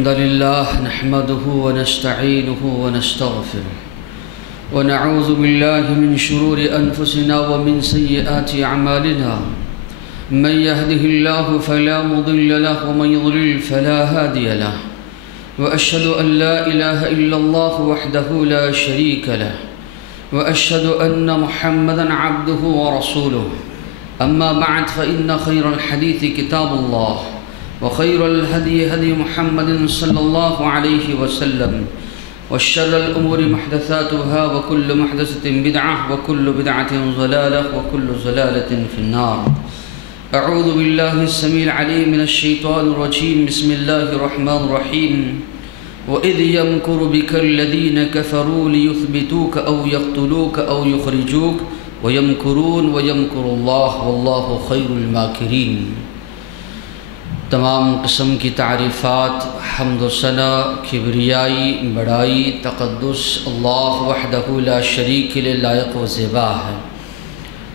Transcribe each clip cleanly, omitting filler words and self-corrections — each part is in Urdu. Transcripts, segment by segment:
الحمد لله نحمده ونستعينه ونستغفره ونعوذ بالله من شرور أنفسنا ومن سيئات أعمالنا من يهده الله فلا مضل له ومن يضلل فلا هادي له وأشهد أن لا إله إلا الله وحده لا شريك له وأشهد أن محمدًا عبده ورسوله أما بعد فإن خير الحديث كتاب الله وخير الهدي هدي محمد صلى الله عليه وسلم وشر الأمور محدثاتها وكل محدثة بدعة وكل بدعة ضلالة وكل ضلالة في النار. أعوذ بالله السميع العليم من الشيطان الرجيم. بسم الله الرحمن الرحيم. وإذ يمكر بك الذين كفروا ليثبتوك أو يقتلوك أو يخرجوك ويمكرون ويمكر الله والله خير الماكرين. تمام قسم کی تعریفات، حمد و ثنا، کبریائی، بڑائی، تقدس اللہ وحدہ لا شریک لہ لائق و زیبا ہے،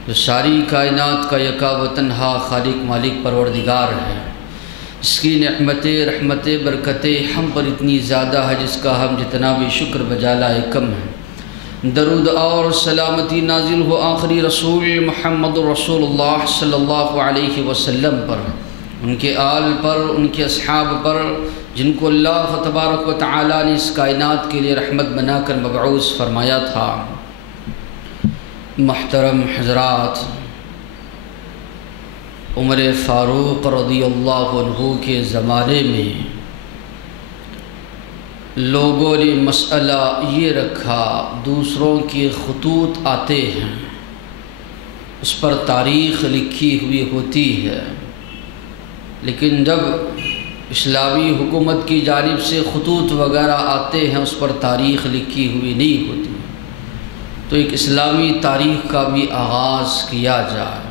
جو ساری کائنات کا یکا و تنہا خالق مالک پروردگار ہے. اس کی نعمتیں، رحمتیں، برکتیں ہم پر اتنی زیادہ ہے جس کا ہم جتنا بھی شکر بجا لائے کم ہے. درود اور سلامتی نازل ہو آخری رسول محمد رسول اللہ صلی اللہ علیہ وسلم پر، ان کے آل پر، ان کے اصحاب پر، جن کو اللہ تبارک و تعالی نے اس کائنات کے لیے رحمت بنا کر مبعوث فرمایا تھا. محترم حضرات، عمر فاروق رضی اللہ عنہ کے زمانے میں لوگوں نے مسئلہ یہ رکھا، دوسروں کے خطوط آتے ہیں، اس پر تاریخ لکھی ہوئی ہوتی ہے، لیکن جب اسلامی حکومت کی جانب سے خطوط وغیرہ آتے ہیں اس پر تاریخ لکھی ہوئی نہیں ہوتی. تو ایک اسلامی تاریخ کا بھی آغاز کیا جائے.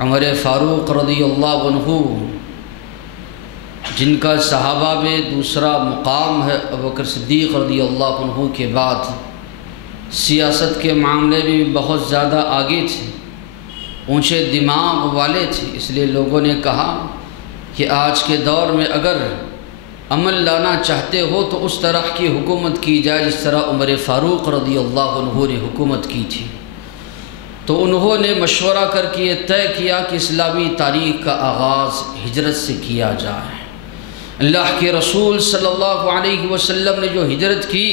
عمر فاروق رضی اللہ عنہ، جن کا صحابہ میں دوسرا مقام ہے، ابوبکر صدیق رضی اللہ عنہ کے بعد سیاست کے معاملے میں بہت زیادہ آگے تھے، اونچے دماغ والے تھے. اس لیے لوگوں نے کہا کہ آج کے دور میں اگر عمل لانا چاہتے ہو تو اس طرح کی حکومت کی جائے جس طرح عمر فاروق رضی اللہ عنہ نے حکومت کی تھی. تو انہوں نے مشورہ کر کے یہ طے کیا کہ اسلامی تاریخ کا آغاز ہجرت سے کیا جائے. اللہ کے رسول صلی اللہ علیہ وسلم نے جو ہجرت کی،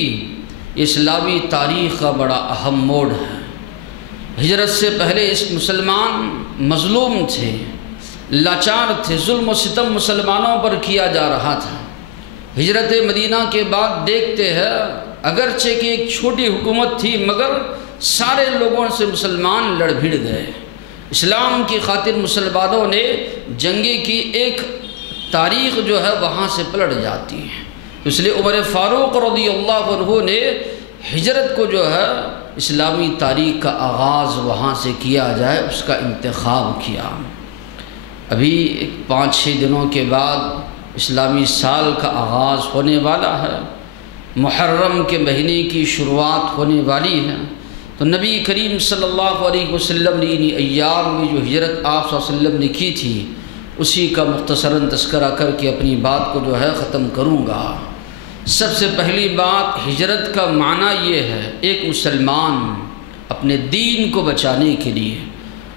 اسلامی تاریخ کا بڑا اہم موڑ ہے. ہجرت سے پہلے اس مسلمان مظلوم تھے، لاچار تھے، ظلم و ستم مسلمانوں پر کیا جا رہا تھا. ہجرت مدینہ کے بعد دیکھتے ہیں اگرچہ کہ ایک چھوٹی حکومت تھی مگر سارے لوگوں سے مسلمان لڑ بھڑ گئے. اسلام کی خاطر مسلمانوں نے جنگیں کی، ایک تاریخ جو ہے وہاں سے پلٹ جاتی ہے. اس لیے عمر فاروق رضی اللہ عنہ نے ہجرت کو جو ہے اسلامی تاریخ کا آغاز وہاں سے کیا جائے، اس کا انتخاب کیا. ابھی 5-6 دنوں کے بعد اسلامی سال کا آغاز ہونے والا ہے، محرم کے مہینے کی شروعات ہونے والی ہے. تو نبی کریم صلی اللہ علیہ وسلم نے انہی ایام میں جو ہجرت آپ صلی اللہ علیہ وسلم نے کی تھی اسی کا مختصراً تذکرہ کر کے اپنی بات کو جو ہے ختم کروں گا. سب سے پہلی بات، ہجرت کا معنی یہ ہے ایک مسلمان اپنے دین کو بچانے کے لیے،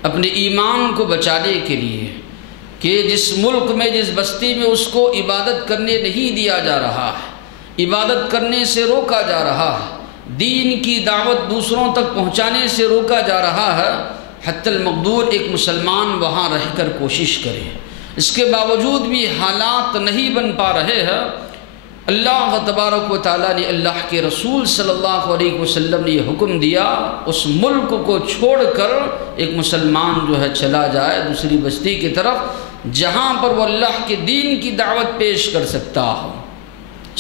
اپنے ایمان کو بچانے کے لیے، کہ جس ملک میں، جس بستی میں اس کو عبادت کرنے نہیں دیا جا رہا ہے، عبادت کرنے سے روکا جا رہا ہے، دین کی دعوت دوسروں تک پہنچانے سے روکا جا رہا ہے، حتی المقدور ایک مسلمان وہاں رہ کر کوشش کرے. اس کے باوجود بھی حالات نہیں بن پا رہے ہیں. اللہ تبارک و تعالیٰ نے، اللہ کے رسول صلی اللہ علیہ وسلم نے یہ حکم دیا، اس ملک کو چھوڑ کر ایک مسلمان جو ہے چلا جائے دوسری بستی کی طرف جہاں پر وہ اللہ کے دین کی دعوت پیش کر سکتا ہو،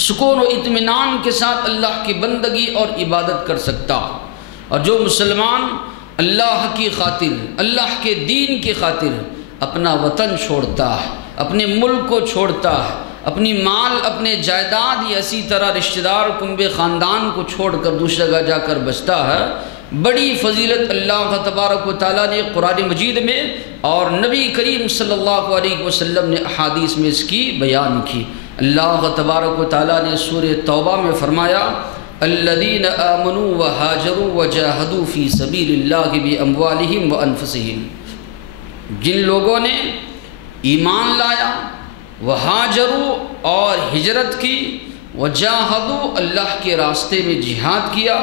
سکون و اطمینان کے ساتھ اللہ کی بندگی اور عبادت کر سکتا ہو. اور جو مسلمان اللہ کی خاطر، اللہ کے دین کی خاطر اپنا وطن چھوڑتا ہے، اپنے ملک کو چھوڑتا ہے، اپنی مال، اپنے جائیداد یا اسی طرح رشتہ دار کنبے خاندان کو چھوڑ کر دوسری جگہ جا کر بستا ہے، بڑی فضیلت اللہ تبارک و تعالیٰ نے قرآن مجید میں اور نبی کریم صلی اللہ علیہ وسلم نے احادیث میں اس کی بیان کی. اللہ تبارک و تعالیٰ نے سورہ توبہ میں فرمایا الذین آمنوا وہاجروا وجاہدوا فی سبیل اللہ باموالہم وانفسہم، جن لوگوں نے ایمان لایا، وہاجروا اور ہجرت کی، وجاہدوا اللہ کے راستے میں جہاد کیا،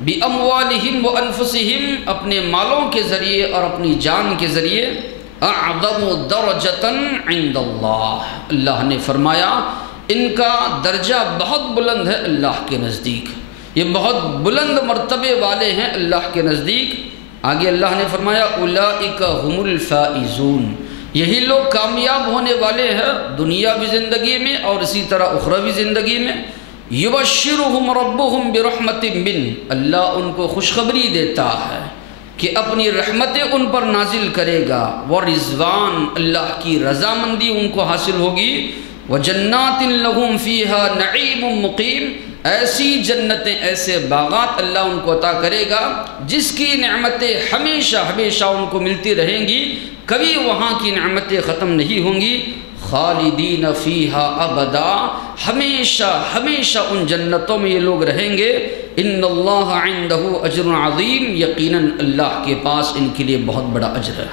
باموالہم وانفسہم اپنے مالوں کے ذریعے اور اپنی جان کے ذریعے، اعظم درجۃ عند اللہ، اللہ نے فرمایا ان کا درجہ بہت بلند ہے اللہ کے نزدیک، یہ بہت بلند مرتبے والے ہیں اللہ کے نزدیک۔ آگے اللہ نے فرمایا اولئک هم الفائزون، یہی لوگ کامیاب ہونے والے ہیں دنیاوی زندگی میں اور اسی طرح اخروی زندگی میں۔ یبشرہم ربہم برحمت من، اللہ ان کو خوشخبری دیتا ہے کہ اپنی رحمتیں ان پر نازل کرے گا، ورضوان اللہ کی رضامندی ان کو حاصل ہوگی، وجنات لہم فیہا نعیم مقیم، ایسی جنتیں ایسے باغات اللہ ان کو عطا کرے گا جس کی نعمتیں ہمیشہ ہمیشہ ان کو ملتی رہیں گی، کبھی وہاں کی نعمتیں ختم نہیں ہوں گی، خالدین فیہا ابدا، ہمیشہ ہمیشہ ان جنتوں میں یہ لوگ رہیں گے۔ ان اللہ عندہ اجر عظیم، یقیناً اللہ کے پاس ان کے لیے بہت بڑا اجر ہے۔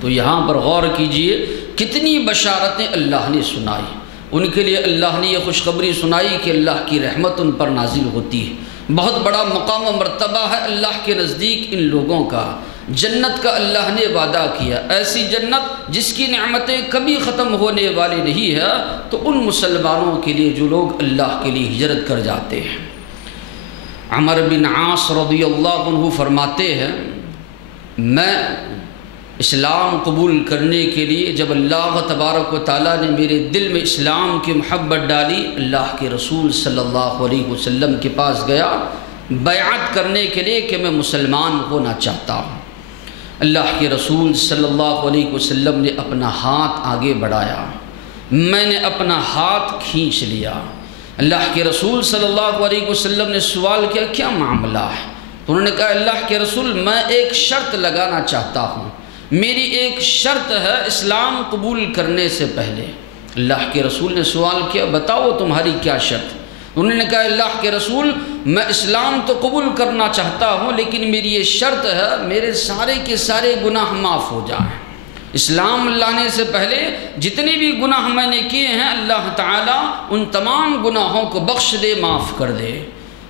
تو یہاں پر غور کیجئے کتنی بشارتیں اللہ نے سنائی، ان کے لیے اللہ نے یہ خوشخبری سنائی کہ اللہ کی رحمت ان پر نازل ہوتی ہے، بہت بڑا مقام و مرتبہ ہے اللہ کے نزدیک ان لوگوں کا، جنت کا اللہ نے وعدہ کیا، ایسی جنت جس کی نعمتیں کبھی ختم ہونے والی نہیں ہے۔ تو ان مسلمانوں کے لیے جو لوگ اللہ کے لیے ہجرت کر جاتے ہیں، عمر بن عاص رضی اللہ عنہ فرماتے ہیں میں اسلام قبول کرنے کے لیے جب اللہ تبارک و تعالیٰ نے میرے دل میں اسلام کی محبت ڈالی، اللہ کے رسول صلی اللہ علیہ وسلم کے پاس گیا بیعت کرنے کے لیے کہ میں مسلمان ہونا چاہتا ہوں۔ اللہ کے رسول صلی اللہ علیہ وسلم نے اپنا ہاتھ آگے بڑھایا، میں نے اپنا ہاتھ کھینچ لیا۔ اللہ کے رسول صلی اللہ علیہ وسلم نے سوال کیا کیا معاملہ ہے؟ تو انہوں نے کہا اللہ کے رسول میں ایک شرط لگانا چاہتا ہوں، میری ایک شرط ہے اسلام قبول کرنے سے پہلے۔ اللہ کے رسول نے سوال کیا بتاؤ تمہاری کیا شرط؟ انہوں نے کہا اللہ کے رسول میں اسلام تو قبول کرنا چاہتا ہوں لیکن میری یہ شرط ہے میرے سارے کے سارے گناہ معاف ہو جائیں، اسلام لانے سے پہلے جتنے بھی گناہ میں نے کیے ہیں اللہ تعالیٰ ان تمام گناہوں کو بخش دے، معاف کر دے۔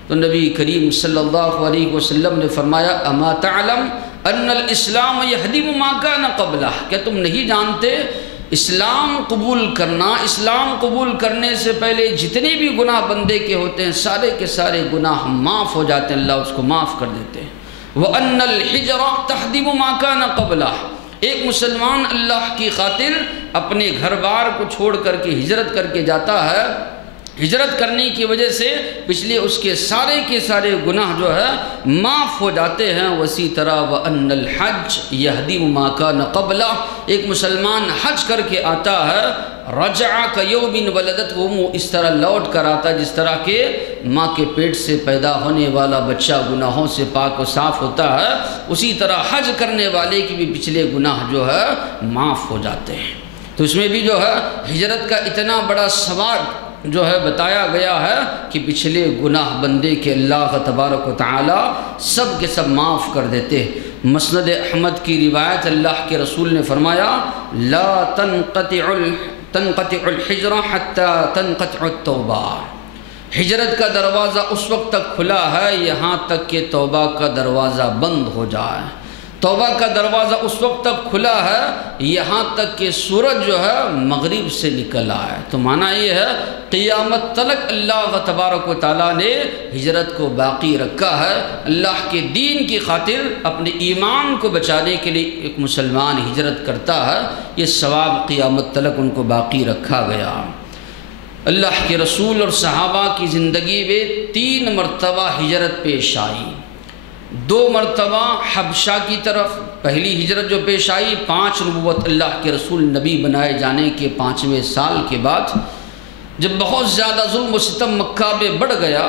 تو نبی کریم صلی اللہ علیہ وسلم نے فرمایا اما تعلم ان الاسلام یہدم ما کان قبلہ، کیا تم نہیں جانتے اسلام قبول کرنا، اسلام قبول کرنے سے پہلے جتنے بھی گناہ بندے کے ہوتے ہیں سارے کے سارے گناہ معاف ہو جاتے ہیں، اللہ اس کو معاف کر دیتے ہیں۔ وَأَنَّ الْحِجْرَ تَحْدِمُ مَا كَانَ قَبْلَهُ، ایک مسلمان اللہ کی خاطر اپنے گھر بار کو چھوڑ کر کے ہجرت کر کے جاتا ہے، ہجرت کرنے کی وجہ سے پچھلے اس کے سارے گناہ جو ہے معاف ہو جاتے ہیں۔ اسی طرح وَأَنَّ الْحَجْ يَهْدِمُ مَا كَانَ قَبْلَهُ، ایک مسلمان حج کر کے آتا ہے رَجَعَ كَيَوْمٍ وَلَدَتْهُ أُمُّهُ، اس طرح لوٹ کر آتا جس طرح کہ ماں کے پیٹ سے پیدا ہونے والا بچہ گناہوں سے پاک و صاف ہوتا ہے، اسی طرح حج کرنے والے کی بھی پچھلے گناہ جو ہے معاف ہو جاتے ہیں۔ تو اس میں بھی جو ہے ہجرت کا اتنا بڑا ثواب جو ہے بتایا گیا ہے کہ پچھلے گناہ بندے کے اللہ تبارک و تعالی سب کے سب معاف کر دیتے ہیں۔ مسند احمد کی روایت اللہ کے رسول نے فرمایا لا تنقطع الحجر حتى تنقطع التوبہ، ہجرت کا دروازہ اس وقت تک کھلا ہے یہاں تک کہ توبہ کا دروازہ بند ہو جائے، توبہ کا دروازہ اس وقت تک کھلا ہے یہاں تک کہ سورج جو ہے مغرب سے نکل آئے۔ تو معنی یہ ہے قیامت تلک اللہ تبارک و تعالیٰ نے ہجرت کو باقی رکھا ہے، اللہ کے دین کی خاطر اپنے ایمان کو بچانے کے لیے ایک مسلمان ہجرت کرتا ہے، یہ ثواب قیامت تلک ان کو باقی رکھا گیا۔ اللہ کے رسول اور صحابہ کی زندگی میں 3 مرتبہ ہجرت پیش آئی، 2 مرتبہ حبشہ کی طرف، پہلی ہجرت جو پیش آئی 5 نبوت اللہ کے رسول نبی بنائے جانے کے 5ویں سال کے بعد، جب بہت زیادہ ظلم و ستم مکہ میں بڑھ گیا،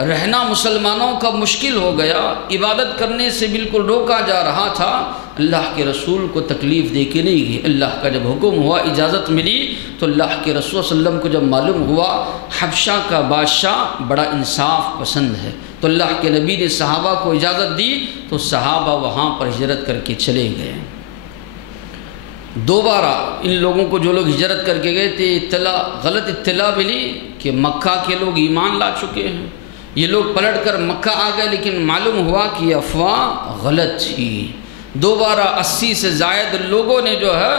رہنا مسلمانوں کا مشکل ہو گیا، عبادت کرنے سے بالکل روکا جا رہا تھا، اللہ کے رسول کو تکلیف دے کے نہیں گئے۔ اللہ کا جب حکم ہوا، اجازت ملی، تو اللہ کے رسول صلی اللہ علیہ وسلم کو جب معلوم ہوا حبشہ کا بادشاہ بڑا انصاف پسند ہے، تو اللہ کے نبی نے صحابہ کو اجازت دی، تو صحابہ وہاں پر ہجرت کر کے چلے گئے۔ دوبارہ ان لوگوں کو، جو لوگ ہجرت کر کے گئے تھے، غلط اطلاع ملی کہ مکہ کے لوگ ایمان لا چکے ہیں۔ یہ لوگ پلٹ کر مکہ آ گئے، لیکن معلوم ہوا کہ یہ افواہ غلط تھی۔ دوبارہ 80 سے زائد لوگوں نے جو ہے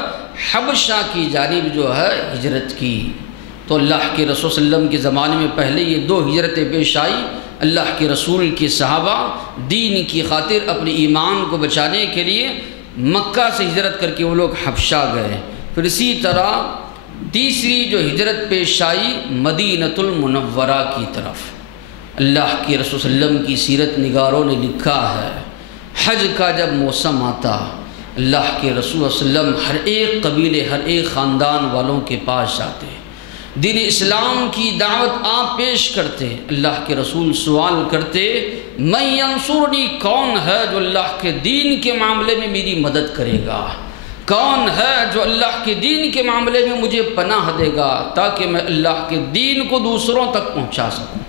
حبشہ کی جانب جو ہے ہجرت کی۔ تو اللہ کے رسول صلی اللہ علیہ وسلم کے زمانے میں پہلے یہ 2 ہجرتیں پیش آئی۔ اللہ کے رسول کے صحابہ دین کی خاطر اپنے ایمان کو بچانے کے لیے مکہ سے ہجرت کر کے وہ لوگ حبشہ گئے۔ پھر اسی طرح تیسری جو ہجرت پیش آئی مدینۃ المنورہ کی طرف۔ اللہ کے رسول صلی اللہ علیہ وسلم کی سیرت نگاروں نے لکھا ہے، حج کا جب موسم آتا، اللہ کے رسول صلی اللہ علیہ وسلم ہر ایک قبیلے، ہر ایک خاندان والوں کے پاس جاتے، دین اسلام کی دعوت آپ پیش کرتے۔ اللہ کے رسول سوال کرتے، من ینصرنی، کون ہے جو اللہ کے دین کے معاملے میں میری مدد کرے گا؟ کون ہے جو اللہ کے دین کے معاملے میں مجھے پناہ دے گا تاکہ میں اللہ کے دین کو دوسروں تک پہنچا سکوں؟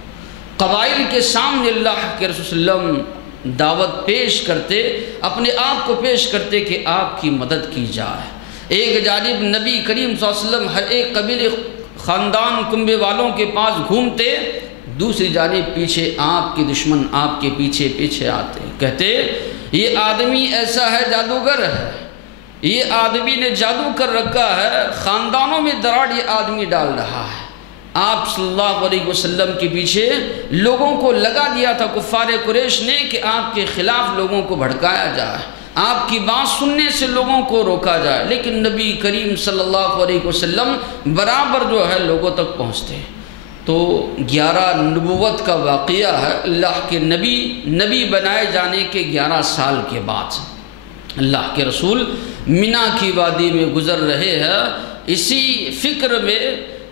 قبائل کے سامنے اللہ کے رسول صلی اللہ علیہ وسلم دعوت پیش کرتے، اپنے آپ کو پیش کرتے کہ آپ کی مدد کی جائے۔ ایک جانب نبی کریم صلی اللہ علیہ وسلم ہر ایک قبیلے، خاندان، کنبے والوں کے پاس گھومتے، دوسری جانب پیچھے آپ کے دشمن آپ کے پیچھے پیچھے آتے، کہتے یہ آدمی ایسا ہے، جادوگر ہے، یہ آدمی نے جادو کر رکھا ہے، خاندانوں میں دراڑ یہ آدمی ڈال رہا ہے۔ آپ صلی اللہ علیہ وسلم کے پیچھے لوگوں کو لگا دیا تھا کفار قریش نے کہ آپ کے خلاف لوگوں کو بھڑکایا جائے، آپ کی بات سننے سے لوگوں کو روکا جائے، لیکن نبی کریم صلی اللہ علیہ وسلم برابر جو ہے لوگوں تک پہنچتے۔ تو 11 نبوت کا واقعہ ہے، اللہ کے نبی بنائے جانے کے 11 سال کے بعد اللہ کے رسول منی کی وادی میں گزر رہے ہیں، اسی فکر میں،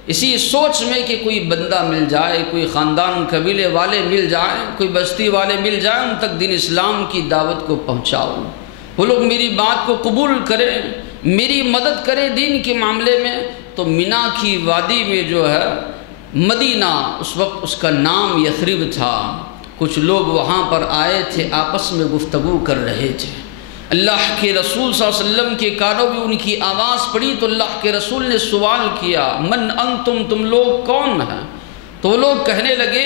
اسی سوچ میں کہ کوئی بندہ مل جائے، کوئی خاندان قبیلے والے مل جائیں، کوئی بستی والے مل جائیں، ان تک دین اسلام کی دعوت کو پہنچاؤ، وہ لوگ میری بات کو قبول کریں، میری مدد کریں دین کے معاملے میں۔ تو منی کی وادی میں جو ہے مدینہ، اس وقت اس کا نام یثرب تھا، کچھ لوگ وہاں پر آئے تھے، آپس میں گفتگو کر رہے تھے۔ اللہ کے رسول صلی اللہ علیہ وسلم کے کانوں میں ان کی آواز پڑی تو اللہ کے رسول نے سوال کیا، من انتم، تم لوگ کون ہیں؟ تو وہ لوگ کہنے لگے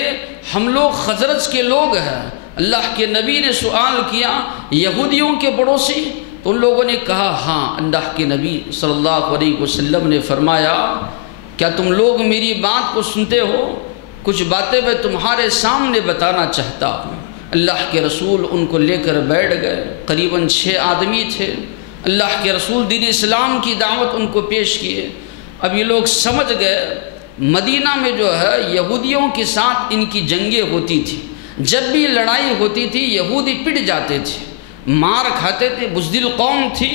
ہم لوگ خزرج کے لوگ ہیں۔ اللہ کے نبی نے سوال کیا یہودیوں کے پڑوسی؟ تو ان لوگوں نے کہا ہاں۔ اللہ کے نبی صلی اللہ علیہ وسلم نے فرمایا کیا تم لوگ میری بات کو سنتے ہو؟ کچھ باتیں میں تمہارے سامنے بتانا چاہتا ہوں۔ اللہ کے رسول ان کو لے کر بیٹھ گئے، قریباً 6 آدمی تھے۔ اللہ کے رسول دین اسلام کی دعوت ان کو پیش کیے۔ اب یہ لوگ سمجھ گئے مدینہ میں جو ہے یہودیوں کے ساتھ ان کی جنگیں ہوتی تھی، جب بھی لڑائی ہوتی تھی یہودی پٹ جاتے تھے، مار کھاتے تھے، بزدل قوم تھی،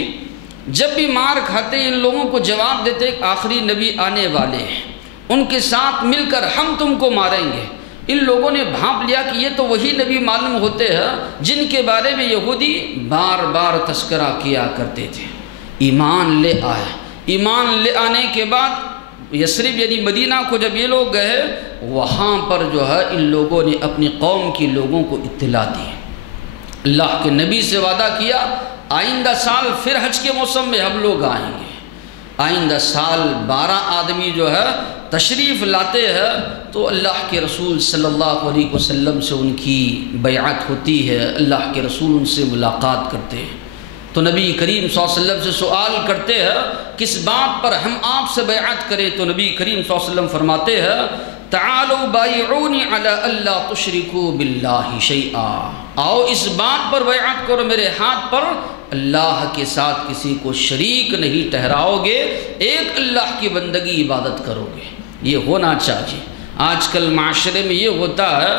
جب بھی مار کھاتے ان لوگوں کو جواب دیتے آخری نبی آنے والے ہیں، ان کے ساتھ مل کر ہم تم کو ماریں گے۔ ان لوگوں نے بھانپ لیا کہ یہ تو وہی نبی معلوم ہوتے ہیں جن کے بارے میں یہودی بار بار تذکرہ کیا کرتے تھے۔ ایمان لے آئے، ایمان لے آنے کے بعد یثرب یعنی مدینہ کو جب یہ لوگ گئے، وہاں پر جو ہے ان لوگوں نے اپنی قوم کے لوگوں کو اطلاع دی۔ اللہ کے نبی سے وعدہ کیا آئندہ سال پھر حج کے موسم میں ہم لوگ آئیں گے۔ آئندہ سال 12 آدمی جو ہے تشریف لاتے ہیں، تو اللہ کے رسول صلی اللہ علیہ وسلم سے ان کی بیعت ہوتی ہے، اللہ کے رسول ان سے ملاقات کرتے ہیں۔ تو نبی کریم صلی اللہ علیہ وسلم سے سوال کرتے ہیں کس بات پر ہم آپ سے بیعت کریں؟ تو نبی کریم صلی اللہ علیہ وسلم فرماتے ہیں تعالوا بایعونی علی الا تشرکوا باللہ شیئا، آؤ اس بات پر بیعت کرو میرے ہاتھ پر اللہ کے ساتھ کسی کو شریک نہیں ٹھہراؤ گے، ایک اللہ کی بندگی عبادت کرو گے۔ یہ ہونا چاہیے۔ آج کل معاشرے میں یہ ہوتا ہے،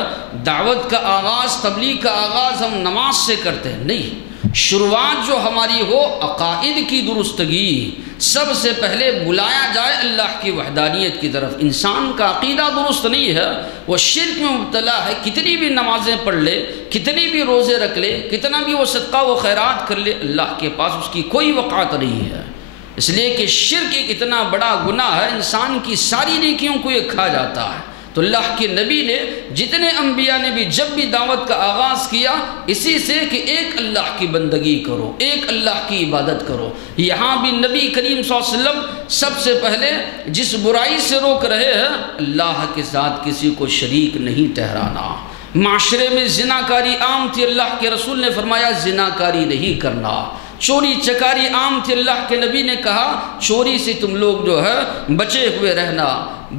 دعوت کا آغاز، تبلیغ کا آغاز ہم نماز سے کرتے ہیں، نہیں، شروعات جو ہماری ہو عقائد کی درستگی، سب سے پہلے بلایا جائے اللہ کی وحدانیت کی طرف۔ انسان کا عقیدہ درست نہیں ہے، وہ شرک میں مبتلا ہے، کتنی بھی نمازیں پڑھ لے، کتنی بھی روزے رکھ لے، کتنا بھی وہ صدقہ و خیرات کر لے، اللہ کے پاس اس کی کوئی وقعت نہیں ہے، اس لیے کہ شرک ایک اتنا بڑا گناہ ہے، انسان کی ساری نیکیوں کو یہ کھا جاتا ہے۔ تو اللہ کے نبی نے، جتنے انبیاء نے بھی جب بھی دعوت کا آغاز کیا، اسی سے کہ ایک اللہ کی بندگی کرو، ایک اللہ کی عبادت کرو۔ یہاں بھی نبی کریم صلی اللہ علیہ وسلم سب سے پہلے جس برائی سے روک رہے ہیں، اللہ کے ساتھ کسی کو شریک نہیں ٹھہرانا۔ معاشرے میں زناکاری عام تھی، اللہ کے رسول نے فرمایا زناکاری نہیں کرنا۔ چوری چکاری عام تھی، اللہ کے نبی نے کہا چوری سے تم لوگ جو ہے بچے ہوئے رہنا۔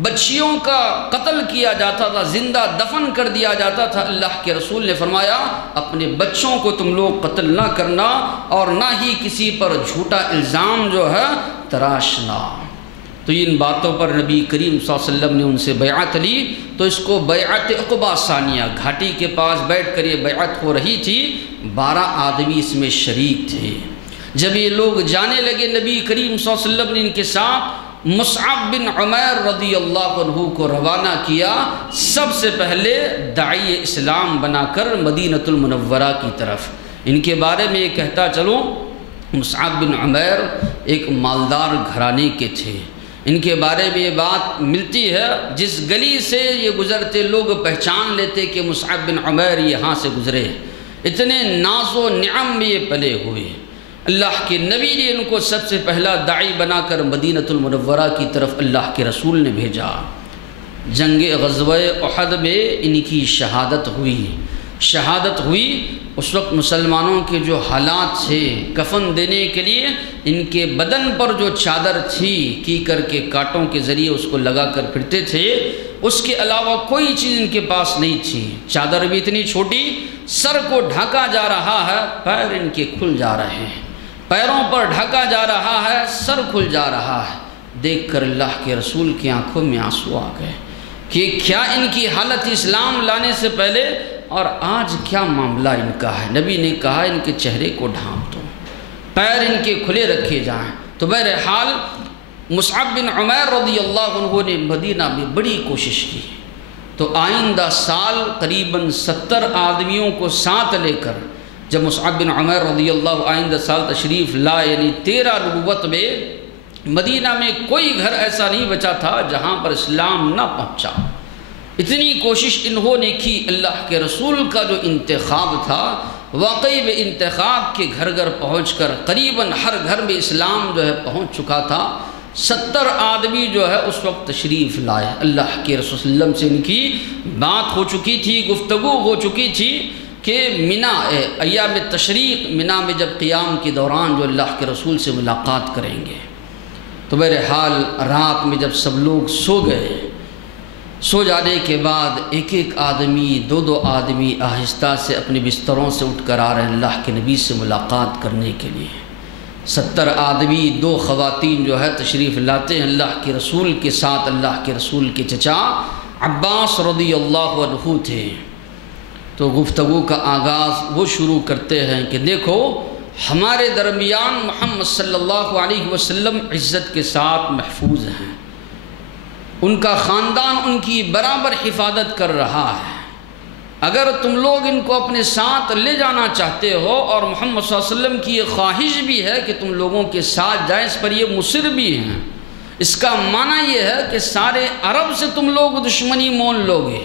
بچیوں کا قتل کیا جاتا تھا، زندہ دفن کر دیا جاتا تھا، اللہ کے رسول نے فرمایا اپنے بچوں کو تم لوگ قتل نہ کرنا، اور نہ ہی کسی پر جھوٹا الزام جو ہے تراشنا۔ تو ان باتوں پر نبی کریم صلی اللہ علیہ وسلم نے ان سے بیعت لی، تو اس کو بیعت عقبہ ثانیہ، گھاٹی کے پاس بیٹھ کر یہ بیعت ہو رہی تھی، 12 آدمی اس میں شریک تھے۔ جب یہ لوگ جانے لگے، نبی کریم صلی اللہ علیہ وسلم نے ان کے ساتھ مصعب بن عمیر رضی اللہ عنہ کو روانہ کیا، سب سے پہلے داعی اسلام بنا کر مدینۃ المنورہ کی طرف۔ ان کے بارے میں یہ کہتا چلوں، مصعب بن عمیر ایک مالدار گھرانے کے تھے۔ ان کے بارے میں یہ بات ملتی ہے، جس گلی سے یہ گزرتے لوگ پہچان لیتے کہ مصعب بن عمیر یہاں سے گزرے، اتنے ناز و نعم میں یہ پلے ہوئے۔ اللہ کے نبی نے ان کو سب سے پہلا داعی بنا کر مدینۃ المنورہ کی طرف اللہ کے رسول نے بھیجا۔ جنگ غزوہ احد میں ان کی شہادت ہوئی۔ اس وقت مسلمانوں کے جو حالات تھے، کفن دینے کے لیے ان کے بدن پر جو چادر تھی، کیکر کے کانٹوں کے ذریعے اس کو لگا کر پھرتے تھے، اس کے علاوہ کوئی چیز ان کے پاس نہیں تھی۔ چادر بھی اتنی چھوٹی، سر کو ڈھکا جا رہا ہے، پیر ان کے کھل جا رہے ہیں، پیروں پر ڈھکا جا رہا ہے، سر کھل جا رہا ہے۔ دیکھ کر اللہ کے رسول کی آنکھوں میں آنسو آ گئے کہ کیا ان کی حالت اسلام لانے سے پہلے اور آج کیا معاملہ ان کا ہے۔ نبی نے کہا ان کے چہرے کو ڈھانپ دو، پیر ان کے کھلے رکھے جائیں۔ تو بہرحال مصعب بن عمیر رضی اللہ عنہ نے مدینہ میں بڑی کوشش کی، تو آئندہ سال قریباً 70 آدمیوں کو ساتھ لے کر جب مصعب بن عمیر رضی اللہ آئندہ سال تشریف لائے، یعنی 13 نبوت میں مدینہ میں کوئی گھر ایسا نہیں بچا تھا جہاں پر اسلام نہ پہنچا۔ اتنی کوشش انہوں نے کی۔ اللہ کے رسول کا جو انتخاب تھا، واقعی میں انتخاب کے گھر گھر پہنچ کر قریباً ہر گھر میں اسلام جو ہے پہنچ چکا تھا۔ 70 آدمی جو ہے اس وقت تشریف لائے۔ اللہ کے رسول صلی اللہ علیہ وسلم سے ان کی بات ہو چکی تھی، گفتگو ہو چکی تھی کہ ایام تشریق منی میں جب قیام کے دوران جو اللہ کے رسول سے ملاقات کریں گے۔ تو بہرحال رات میں جب سب لوگ سو گئے، سو جانے کے بعد ایک ایک آدمی، 2 آدمی آہستہ سے اپنے بستروں سے اٹھ کر آ رہے ہیں اللہ کے نبی سے ملاقات کرنے کے لیے۔ 70 آدمی، 2 خواتین جو ہے تشریف لاتے ہیں اللہ کے رسول کے ساتھ۔ اللہ کے رسول کے چچا عباس رضی اللہ عنہ تھے۔ تو گفتگو کا آغاز وہ شروع کرتے ہیں کہ دیکھو ہمارے درمیان محمد صلی اللہ علیہ وسلم عزت کے ساتھ محفوظ ہیں، ان کا خاندان ان کی برابر حفاظت کر رہا ہے۔ اگر تم لوگ ان کو اپنے ساتھ لے جانا چاہتے ہو، اور محمد صلی اللہ علیہ وسلم کی یہ خواہش بھی ہے کہ تم لوگوں کے ساتھ جائیں، اس پر یہ مصر بھی ہیں، اس کا معنی یہ ہے کہ سارے عرب سے تم لوگ دشمنی مول لوگے،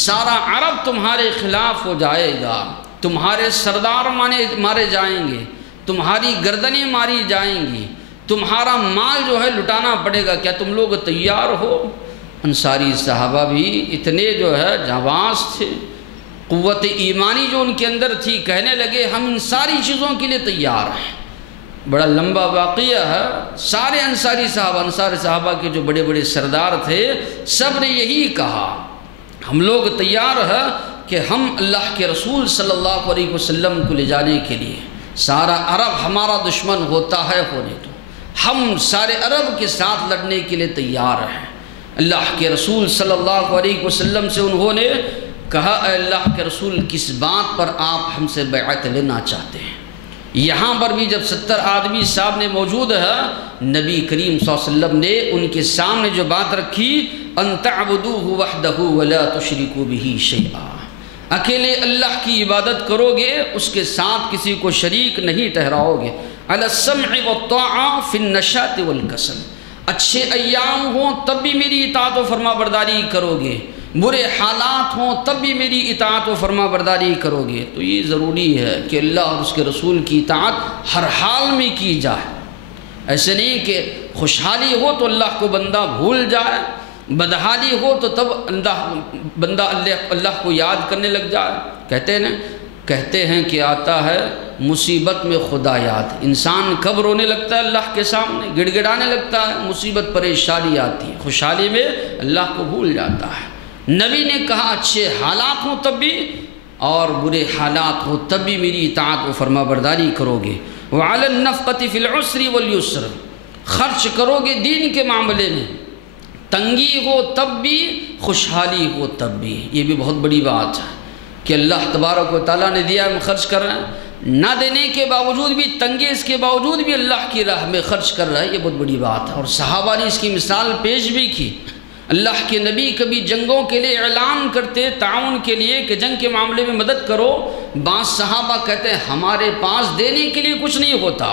سارا عرب تمہارے خلاف ہو جائے گا، تمہارے سردار مارے جائیں گے، تمہاری گردنیں ماری جائیں گی، تمہارا مال جو ہے لٹانا پڑے گا، کیا تم لوگ تیار ہو؟ انصاری صحابہ بھی اتنے جو ہے جانباز تھے، قوت ایمانی جو ان کے اندر تھی، کہنے لگے ہم ان ساری چیزوں کے لیے تیار ہیں۔ بڑا لمبا واقعہ ہے۔ سارے انصاری صحابہ کے جو بڑے بڑے سردار تھے، سب نے یہی کہا ہم لوگ تیار ہیں کہ ہم اللہ کے رسول صلی اللہ علیہ وسلم کو لے جانے کے لیے، سارا عرب ہمارا دشمن ہوتا ہے ہونے دو، ہم سارے عرب کے ساتھ لڑنے کے لیے تیار ہیں۔ اللہ کے رسول صلی اللہ علیہ وسلم سے انہوں نے کہا اے اللہ کے رسول کس بات پر آپ ہم سے بیعت لینا چاہتے ہیں؟ یہاں پر بھی جب 70 آدمی سامنے موجود ہے، نبی کریم صلی اللہ علیہ وسلم نے ان کے سامنے جو بات رکھی ان تعبدوہ وحدہ ولا تشرکوا بہ شیئا، اکیلے اللہ کی عبادت کرو گے، اس کے ساتھ کسی کو شریک نہیں ٹھہراؤ گے، علی السمع والطاعہ فی النشاط والکسل، اچھے ایام ہوں تب بھی میری اطاعت و فرما برداری کرو گے، برے حالات ہوں تب بھی میری اطاعت و فرما برداری کرو گے۔ تو یہ ضروری ہے کہ اللہ اور اس کے رسول کی اطاعت ہر حال میں کی جائے، ایسے نہیں کہ خوشحالی ہو تو اللہ کو بندہ بھول جائے، بدحالی ہو تو تب بندہ اللہ کو یاد کرنے لگ جائے۔ کہتے ہیں کہ آتا ہے مصیبت میں خدا یاد، انسان کب رونے لگتا ہے اللہ کے سامنے، گڑ گڑانے لگتا ہے، مصیبت پریشانی آتی ہے، خوشحالی میں اللہ کو بھول جاتا ہے۔ نبی نے کہا اچھے حالات ہوں تب بھی اور برے حالات ہوں تب بھی میری اطاعت و فرما برداری کرو گے۔ وعلی النفقۃ فی العسر والیسر، خرچ کرو گے دین کے معاملے میں، تنگی ہو تب بھی خوشحالی ہو تب بھی۔ یہ بھی بہت بڑی بات ہے کہ اللہ تبارک و تعالیٰ نے دیا ہم خرچ کر رہے ہیں، نہ دینے کے باوجود بھی، تنگی اس کے باوجود بھی اللہ کی راہ میں خرچ کر رہا ہے، یہ بہت بڑی بات ہے۔ اور صحابہ نے اس کی مثال پیش بھی کی۔ اللہ کے نبی کبھی جنگوں کے لیے اعلان کرتے تعاون کے لیے کہ جنگ کے معاملے میں مدد کرو، بعض صحابہ کہتے ہیں ہمارے پاس دینے کے لیے کچھ نہیں ہوتا،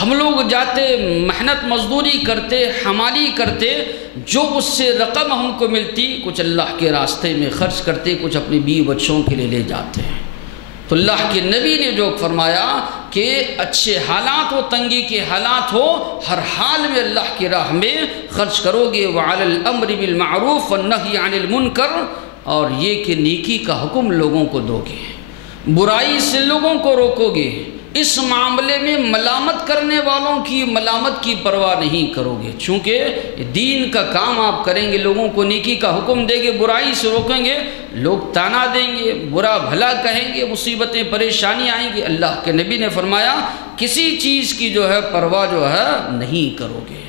ہم لوگ جاتے محنت مزدوری کرتے، حمالی کرتے، جو اس سے رقم ہم کو ملتی کچھ اللہ کے راستے میں خرچ کرتے، کچھ اپنے بیوی بچوں کے لیے لے جاتے ہیں۔ تو اللہ کے نبی نے جو فرمایا کہ اچھے حالات ہو، تنگی کے حالات ہو، ہر حال میں اللہ کی راہ میں خرچ کرو گے۔ وعلی الامر بالمعروف والنہی عن المنکر، اور یہ کہ نیکی کا حکم لوگوں کو دو گے، برائی سے لوگوں کو روکو گے، اس معاملے میں ملامت کرنے والوں کی ملامت کی پرواہ نہیں کرو گے، چونکہ دین کا کام آپ کریں گے، لوگوں کو نیکی کا حکم دیں گے، برائی سے روکیں گے، لوگ تانا دیں گے، برا بھلا کہیں گے، مصیبتیں پریشانی آئیں گی۔ اللہ کے نبی نے فرمایا کسی چیز کی جو ہے پرواہ جو ہے نہیں کرو گے۔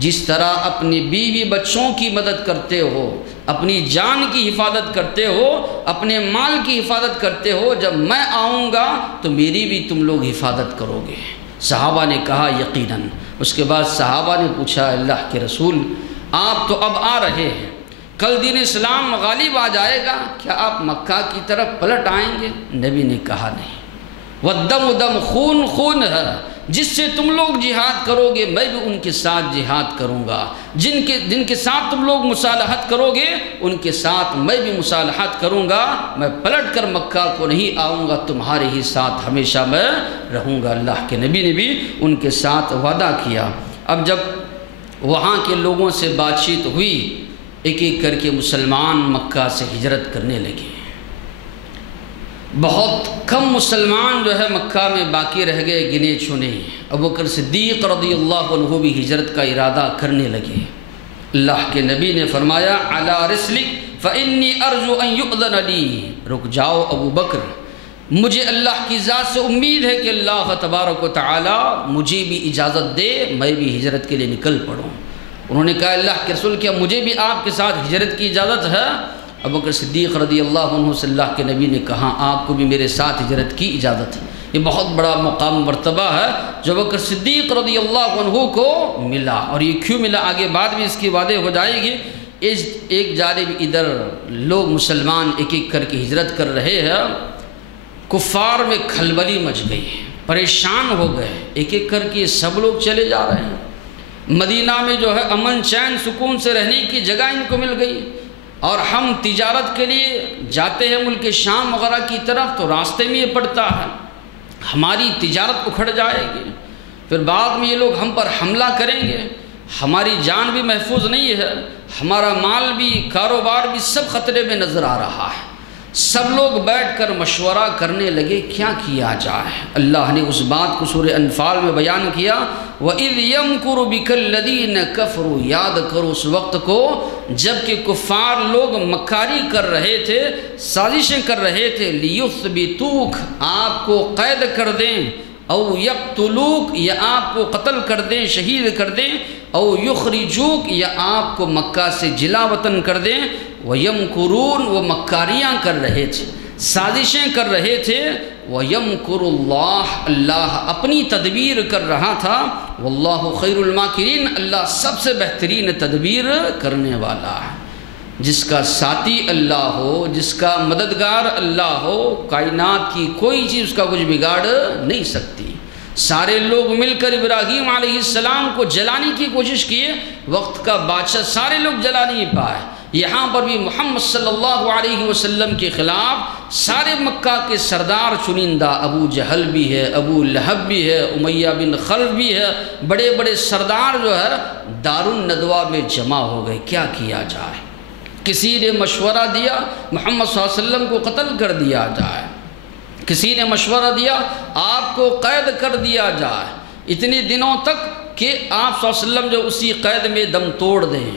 جس طرح اپنی بیوی بچوں کی مدد کرتے ہو، اپنی جان کی حفاظت کرتے ہو، اپنے مال کی حفاظت کرتے ہو، جب میں آؤں گا تو میری بھی تم لوگ حفاظت کرو گے۔ صحابہ نے کہا یقیناً۔ اس کے بعد صحابہ نے پوچھا اللہ کے رسول آپ تو اب آ رہے ہیں، کل دین اسلام غالب آ جائے گا، کیا آپ مکہ کی طرف پلٹ آئیں گے؟ نبی نے کہا نہیں، والدم دم خون خون ہے، جس سے تم لوگ جہاد کرو گے میں بھی ان کے ساتھ جہاد کروں گا، جن کے ساتھ تم لوگ مصالحت کرو گے ان کے ساتھ میں بھی مصالحت کروں گا، میں پلٹ کر مکہ کو نہیں آؤں گا، تمہارے ہی ساتھ ہمیشہ میں رہوں گا۔ اللہ کے نبی نے بھی ان کے ساتھ وعدہ کیا۔ اب جب وہاں کے لوگوں سے بات چیت ہوئی، ایک ایک کر کے مسلمان مکہ سے ہجرت کرنے لگے۔ بہت کم مسلمان جو ہے مکہ میں باقی رہ گئے، گنے چنے۔ ابوبکر صدیق رضی اللہ عنہ بھی ہجرت کا ارادہ کرنے لگے۔ اللہ کے نبی نے فرمایا علی رسلک فإنی ارجو ان یؤذن لی، رک جاؤ ابو بکر، مجھے اللہ کی ذات سے امید ہے کہ اللہ تبارک و تعالی مجھے بھی اجازت دے، میں بھی ہجرت کے لیے نکل پڑوں۔ انہوں نے کہا اللہ کے رسول کیا مجھے بھی آپ کے ساتھ ہجرت کی اجازت ہے؟ ابوبکر صدیق رضی اللہ عنہ سے اللہ کے نبی نے کہا آپ کو بھی میرے ساتھ ہجرت کی اجازت ہے۔ یہ بہت بڑا مقام مرتبہ ہے جو ابوبکر صدیق رضی اللہ عنہ کو ملا، اور یہ کیوں ملا آگے بعد میں اس کی واضح ہو جائے گی۔ ایک جانب ادھر لوگ مسلمان ایک ایک کر کے ہجرت کر رہے ہیں، کفار میں کھلبلی مچ گئی، پریشان ہو گئے، ایک ایک کر کے سب لوگ چلے جا رہے ہیں۔ مدینہ میں جو ہے امن چین سکون سے رہنے کی جگہ ان کو مل گئی، اور ہم تجارت کے لیے جاتے ہیں ملک شام وغیرہ کی طرف تو راستے میں یہ پڑتا ہے، ہماری تجارت اکھڑ جائے گی، پھر بعد میں یہ لوگ ہم پر حملہ کریں گے، ہماری جان بھی محفوظ نہیں ہے، ہمارا مال بھی، کاروبار بھی سب خطرے میں نظر آ رہا ہے۔ سب لوگ بیٹھ کر مشورہ کرنے لگے کیا کیا جائے۔ اللہ نے اس بات کو سورہ انفال میں بیان کیا، وَإِذْ يَمْكُرُ بِكَ الَّذِينَ كَفْرُوا، یاد کرو اس وقت کو جب کہ کفار لوگ مکاری کر رہے تھے، سازشیں کر رہے تھے، لِيُثْبِتُوكَ، آپ کو قید کر دیں، او یقتلوک، یا آپ کو قتل کر دیں، شہید کر دیں، او یخرجوک یا آپ کو مکہ سے جلا وطن کر دیں، وَيَمْكُرُونَ وہ مکاریاں کر رہے تھے، سازشیں کر رہے تھے، وَيَمْكُرُ اللَّهُ اللہ اپنی تدبیر کر رہا تھا، وَاللَّهُ خَيْرُ الْمَاكِرِينَ اللہ سب سے بہترین تدبیر کرنے والا ہے۔ جس کا ساتھی اللہ ہو، جس کا مددگار اللہ ہو، کائنات کی کوئی چیز اس کا کچھ بگاڑ نہیں سکتی۔ سارے لوگ مل کر ابراہیم علیہ السلام کو جلانے کی کوشش کیے، وقت کا بادشاہ سارے لوگ جلا نہیں پائے۔ یہاں پر بھی محمد صلی اللہ علیہ وسلم کے خلاف سارے مکہ کے سردار چنندہ، ابو جہل بھی ہے، ابو لہب بھی ہے، امیہ بن خلف بھی ہے، بڑے بڑے سردار جو ہے دار الندوہ میں جمع ہو گئے، کیا کیا جائے۔ کسی نے مشورہ دیا محمد صلی اللہ علیہ وسلم کو قتل کر دیا جائے، کسی نے مشورہ دیا آپ کو قید کر دیا جائے اتنے دنوں تک کہ آپ صلی اللہ علیہ وسلم جو اسی قید میں دم توڑ دیں۔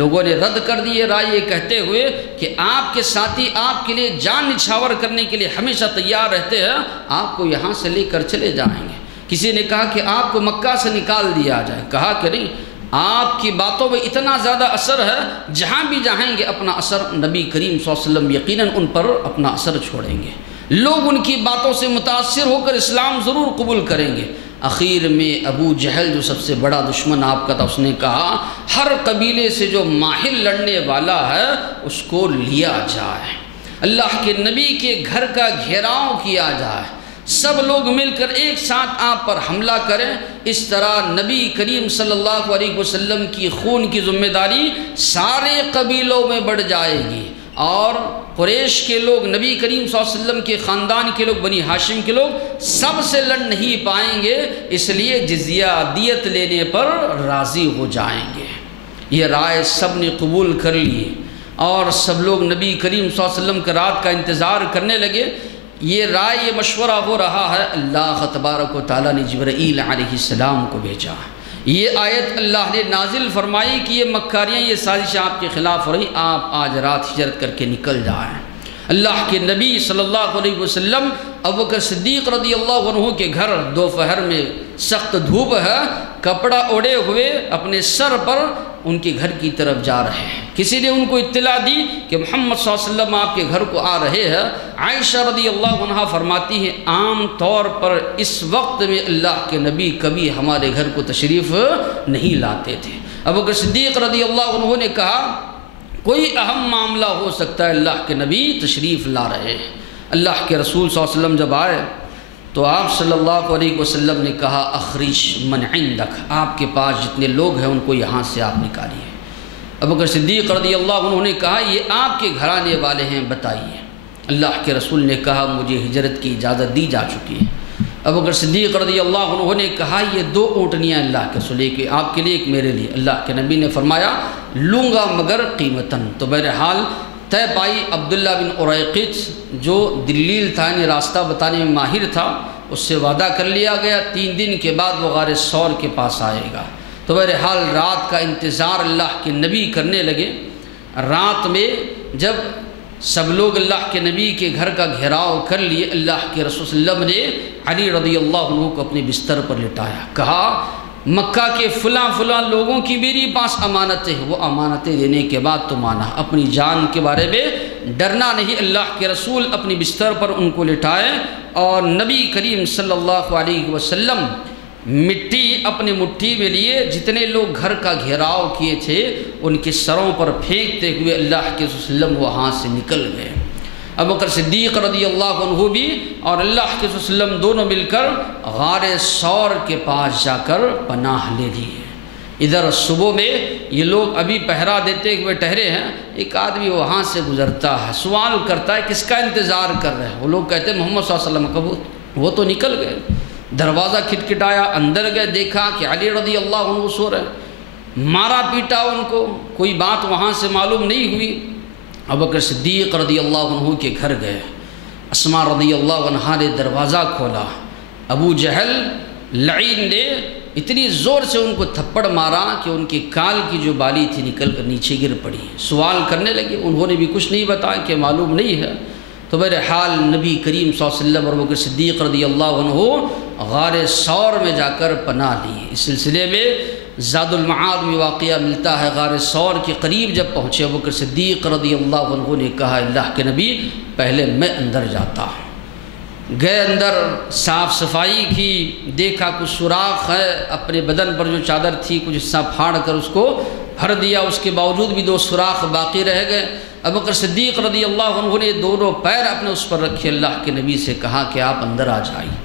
لوگوں نے رد کر دیے رائے یہ کہتے ہوئے کہ آپ کے ساتھی آپ کے لیے جان نچھاور کرنے کے لیے ہمیشہ تیار رہتے ہیں، آپ کو یہاں سے لے کر چلے جائیں گے۔ کسی نے کہا کہ آپ کو مکہ سے نکال دیا جائے، کہا کہ نہیں، آپ کی باتوں میں اتنا زیادہ اثر ہے، جہاں بھی جائیں گے اپنا اثر نبی کریم صلی اللہ علیہ وسلم یقیناً ان پر اپنا اثر چھوڑیں گے، لوگ ان کی باتوں سے متاثر ہو کر اسلام ضرور قبول کریں گے۔ آخر میں ابو جہل جو سب سے بڑا دشمن آپ کا تھا، اس نے کہا ہر قبیلے سے جو ماہر لڑنے والا ہے اس کو لیا جائے، اللہ کے نبی کے گھر کا گھیراؤ کیا جائے، سب لوگ مل کر ایک ساتھ آپ پر حملہ کریں۔ اس طرح نبی کریم صلی اللہ علیہ وسلم کی خون کی ذمہ داری سارے قبیلوں میں بڑھ جائے گی، اور قریش کے لوگ، نبی کریم صلی اللہ علیہ وسلم کے خاندان کے لوگ، بنی ہاشم کے لوگ سب سے لڑ نہیں پائیں گے، اس لیے جزیہ دیت لینے پر راضی ہو جائیں گے۔ یہ رائے سب نے قبول کر لی اور سب لوگ نبی کریم صلی اللہ علیہ وسلم کے رات کا انتظار کرنے لگے۔ یہ رائے، یہ مشورہ ہو رہا ہے، اللہ تبارک و تعالیٰ نے جبرائیل علیہ السلام کو بھیجا۔ یہ آیت اللہ نے نازل فرمائی کہ یہ مکاریاں، یہ سازشیں آپ کے خلاف ہو رہی، آپ آج رات ہجرت کر کے نکل جائیں۔ اللہ کے نبی صلی اللہ علیہ وسلم ابوبکر صدیق رضی اللہ عنہ کے گھر دوپہر میں سخت دھوپ ہے، کپڑا اوڑے ہوئے اپنے سر پر ان کے گھر کی طرف جا رہے ہیں۔ کسی نے ان کو اطلاع دی کہ محمد صلی اللہ علیہ وسلم آپ کے گھر کو آ رہے ہیں۔ عائشہ رضی اللہ عنہا فرماتی ہیں عام طور پر اس وقت میں اللہ کے نبی کبھی ہمارے گھر کو تشریف نہیں لاتے تھے۔ ابوبکر صدیق رضی اللہ عنہ نے کہا کوئی اہم معاملہ ہو سکتا ہے، اللہ کے نبی تشریف لا رہے ہیں۔ اللہ کے رسول صلی اللہ علیہ وسلم جب آئے تو آپ صلی اللہ علیہ وسلم نے کہا اخرج من عندک، آپ کے پاس جتنے لوگ ہیں ان کو یہاں سے آپ نکالیے۔ ابوبکر صدیق رضی اللہ عنہ نے کہا یہ آپ کے گھرانے والے ہیں، بتائیے۔ اللہ کے رسول نے کہا مجھے ہجرت کی اجازت دی جا چکی ہے۔ ابوبکر صدیق رضی اللہ عنہ نے کہا یہ 2 اونٹنیاں اللہ کے رسول، ایک آپ کے لیے ایک میرے لیے۔ اللہ کے نبی نے فرمایا لوں گا مگر قیمتاً۔ تو بہرحال طے پائی۔ عبداللہ بن اریقط جو دلیل تھا، یعنی راستہ بتانے میں ماہر تھا، اس سے وعدہ کر لیا گیا 3 دن کے بعد وہ غار ثور کے پاس آئے گا۔ تو بہرحال رات کا انتظار اللہ کے نبی کرنے لگے۔ رات میں جب سب لوگ اللہ کے نبی کے گھر کا گھیراؤ کر لیے، اللہ کے رسول صلی اللہ علیہ وسلم نے علی رضی اللہ عنہ کو اپنے بستر پر لٹایا، کہا مکہ کے فلاں فلاں لوگوں کی میرے پاس امانتیں ہیں، وہ امانتیں دینے کے بعد تم آنا، اپنی جان کے بارے میں ڈرنا نہیں۔ اللہ کے رسول اپنی بستر پر ان کو لٹائے اور نبی کریم صلی اللہ علیہ وسلم مٹی اپنی مٹھی میں لیے، جتنے لوگ گھر کا گھیراؤ کیے تھے ان کے سروں پر پھینکتے ہوئے اللہ کے رسول صلی اللہ علیہ وسلم وہاں سے نکل گئے۔ ابوبکر صدیق رضی اللہ عنہ بھی اور اللہ کے رسول صلی اللہ علیہ وسلم دونوں مل کر غار ثور کے پاس جا کر پناہ لے لیے۔ ادھر صبح میں یہ لوگ ابھی پہرا دیتے ہوئے ٹہرے ہیں، ایک آدمی وہاں سے گزرتا ہے، سوال کرتا ہے کس کا انتظار کر رہے ہیں؟ وہ لوگ کہتے ہیں محمد صلی اللہ علیہ وسلم کا، وہ تو نکل گئے۔ دروازہ کھٹکھٹایا، اندر گئے، دیکھا کہ علی رضی اللہ عنہ سو رہے، مارا پیٹا ان کو، کوئی بات وہاں سے معلوم نہیں ہوئی۔ ابوبکر صدیق رضی اللہ عنہ کے گھر گئے، اسماء رضی اللہ عنہا نے دروازہ کھولا، ابو جہل لعین نے اتنی زور سے ان کو تھپڑ مارا کہ ان کی کال کی جو بالی تھی نکل کر نیچے گر پڑی۔ سوال کرنے لگے، انہوں نے بھی کچھ نہیں بتایا کہ معلوم نہیں ہے۔ تو بہرحال نبی کریم صلی اللہ علیہ وسلم اور ابوبکر صدیق رضی اللہ عنہ غار ثور میں جا کر پناہ لی۔ اس سلسلے میں زاد المعاد میں واقعہ ملتا ہے، غار ثور کے قریب جب پہنچے ابوبکر صدیق رضی اللہ عنہ نے کہا اللہ کے نبی پہلے میں اندر جاتا ہوں۔ گئے اندر، صاف صفائی کی، دیکھا کچھ سوراخ ہے، اپنے بدن پر جو چادر تھی کچھ حصہ پھاڑ کر اس کو بھر دیا، اس کے باوجود بھی 2 سوراخ باقی رہ گئے۔ ابوبکر صدیق رضی اللہ عنہ نے دونوں پیر اپنے اس پر رکھے، اللہ کے نبی سے کہا کہ آپ اندر آ جائیے۔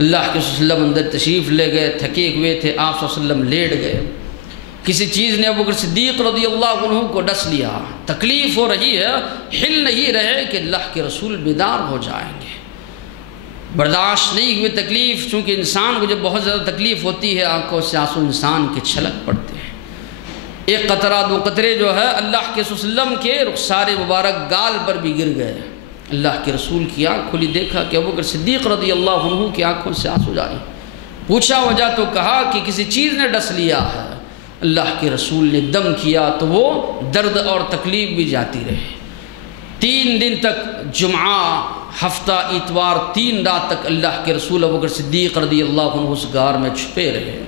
اللہ کے وسلم اندر تشریف لے گئے، تھکے ہوئے تھے، آپ صلی اللہ علیہ وسلم لیٹ گئے۔ کسی چیز نے ابوبکر صدیق رضی اللہ عنہ کو ڈس لیا، تکلیف ہو رہی ہے، ہل نہیں رہے کہ اللہ کے رسول بیدار ہو جائیں گے۔ برداشت نہیں ہوئی تکلیف، چونکہ انسان کو جب بہت زیادہ تکلیف ہوتی ہے آنکھوں سے آنسو انسان کے چھلک پڑتے ہیں۔ 1 قطرہ 2 قطرے جو ہے اللہ کے وسلم کے رخسار مبارک گال پر بھی گر گئے۔ اللہ کے رسول کی آنکھ کھلی، دیکھا کہ ابوبکر صدیق رضی اللہ عنہ کی آنکھوں سے آنسو جاری۔ پوچھا وجہ تو کہا کہ کسی چیز نے ڈس لیا ہے۔ اللہ کے رسول نے دم کیا تو وہ درد اور تکلیف بھی جاتی رہے۔ 3 دن تک، جمعہ، ہفتہ، اتوار، 3 رات تک اللہ کے رسول ابوبکر صدیق رضی اللہ عنہ اس غار میں چھپے رہے۔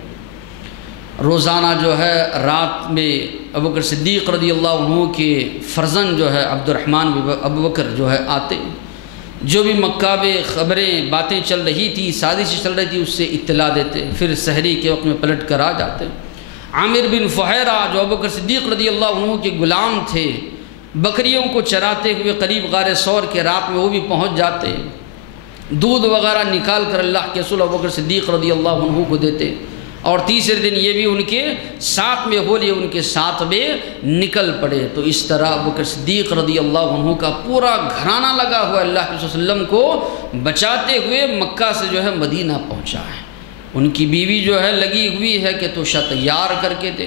روزانہ جو ہے رات میں ابوبکر صدیق رضی اللہ عنہ کے فرزند جو ہے عبد الرحمن ابوبکر جو ہے آتے، جو بھی مکہ میں خبریں باتیں چل رہی تھی، سازشیں چل رہی تھی، اس سے اطلاع دیتے، پھر سحری کے وقت میں پلٹ کر آ جاتے۔ عامر بن فہیرہ جو ابوبکر صدیق رضی اللہ عنہ کے غلام تھے، بکریوں کو چراتے ہوئے قریب غار ثور کے رات میں وہ بھی پہنچ جاتے، دودھ وغیرہ نکال کر اللہ کے رسول ابوبکر صدیق رضی اللہ عنہ کو دیتے، اور تیسرے دن یہ بھی ان کے ساتھ میں ہو لیے، ان کے ساتھ میں نکل پڑے۔ تو اس طرح ابوبکر صدیق رضی اللہ عنہ کا پورا گھرانہ لگا ہوا اللہ کے رسول صلی اللہ علیہ وسلم کو بچاتے ہوئے مکہ سے جو ہے مدینہ پہنچا ہے۔ ان کی بیوی جو ہے لگی ہوئی ہے کہ توشہ تیار کر کے دے،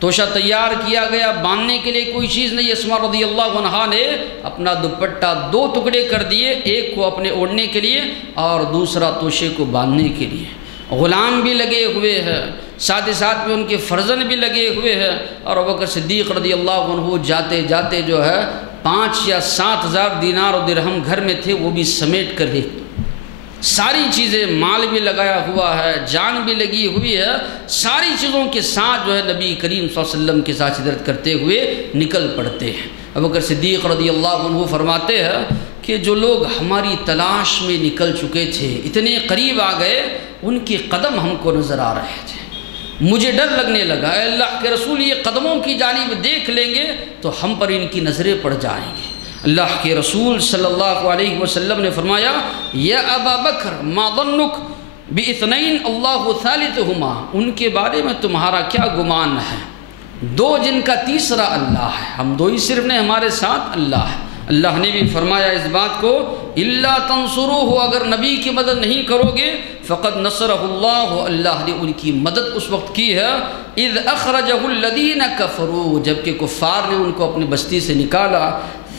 توشہ تیار کیا گیا، باندھنے کے لیے کوئی چیز نہیں۔ اسماء رضی اللہ عنہا نے اپنا دوپٹہ 2 ٹکڑے کر دیے، ایک کو اپنے اوڑھنے کے لیے اور دوسرا توشے کو باندھنے کے لیے۔ غلام بھی لگے ہوئے ہیں، ساتھ ہی ساتھ میں ان کے فرزند بھی لگے ہوئے ہیں، اور ابوبکر صدیق رضی اللہ عنہ جاتے جاتے جو ہے 5 یا 7 ہزار دینار و درہم گھر میں تھے، وہ بھی سمیٹ کر لے، ساری چیزیں، مال بھی لگایا ہوا ہے، جان بھی لگی ہوئی ہے، ساری چیزوں کے ساتھ جو ہے نبی کریم صلی اللہ علیہ وسلم کے ساتھ ہجرت کرتے ہوئے نکل پڑتے ہیں۔ ابوبکر صدیق رضی اللہ عنہ فرماتے ہیں کہ جو لوگ ہماری تلاش میں نکل چکے تھے، اتنے قریب آ گئے، ان کے قدم ہم کو نظر آ رہے تھے، مجھے ڈر لگنے لگا، اے اللہ کے رسول یہ قدموں کی جانب دیکھ لیں گے تو ہم پر ان کی نظریں پڑ جائیں گے۔ اللہ کے رسول صلی اللہ علیہ وسلم نے فرمایا یا ابا بکر ما ظنک باثنین اللہ ثالثہما، ان کے بارے میں تمہارا کیا گمان ہے، 2 جن کا تیسرا اللہ ہے، ہم 2 ہی صرف نہیں، ہمارے ساتھ اللہ ہے۔ اللہ نے بھی فرمایا اس بات کو الا تنصروہ، اگر نبی کی مدد نہیں کرو گے فقد نصرہ اللہ، اللہ نے ان کی مدد اس وقت کی ہے اذ اخرجہ الذین کفروا، جبکہ کفار نے ان کو اپنی بستی سے نکالا،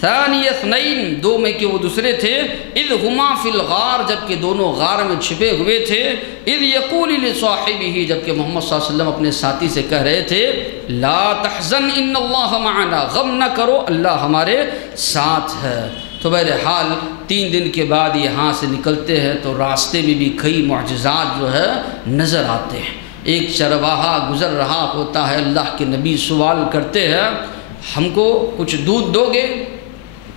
ثانی اثنین، 2 میں کہ وہ دوسرے تھے، اذ ہما فی الغار، جبکہ دونوں غار میں چھپے ہوئے تھے، اذ یقول لصاحبہ، جبکہ محمد صلی اللہ علیہ وسلم اپنے ساتھی سے کہہ رہے تھے لا تحزن ان اللہ معنا، غم نہ کرو اللہ ہمارے ساتھ ہے۔ تو بہرحال 3 دن کے بعد یہاں سے نکلتے ہیں تو راستے میں بھی کئی معجزات جو ہے نظر آتے ہیں۔ ایک چرواہا گزر رہا ہوتا ہے، اللہ کے نبی سوال کرتے ہیں ہم کو کچھ دودھ دو گے؟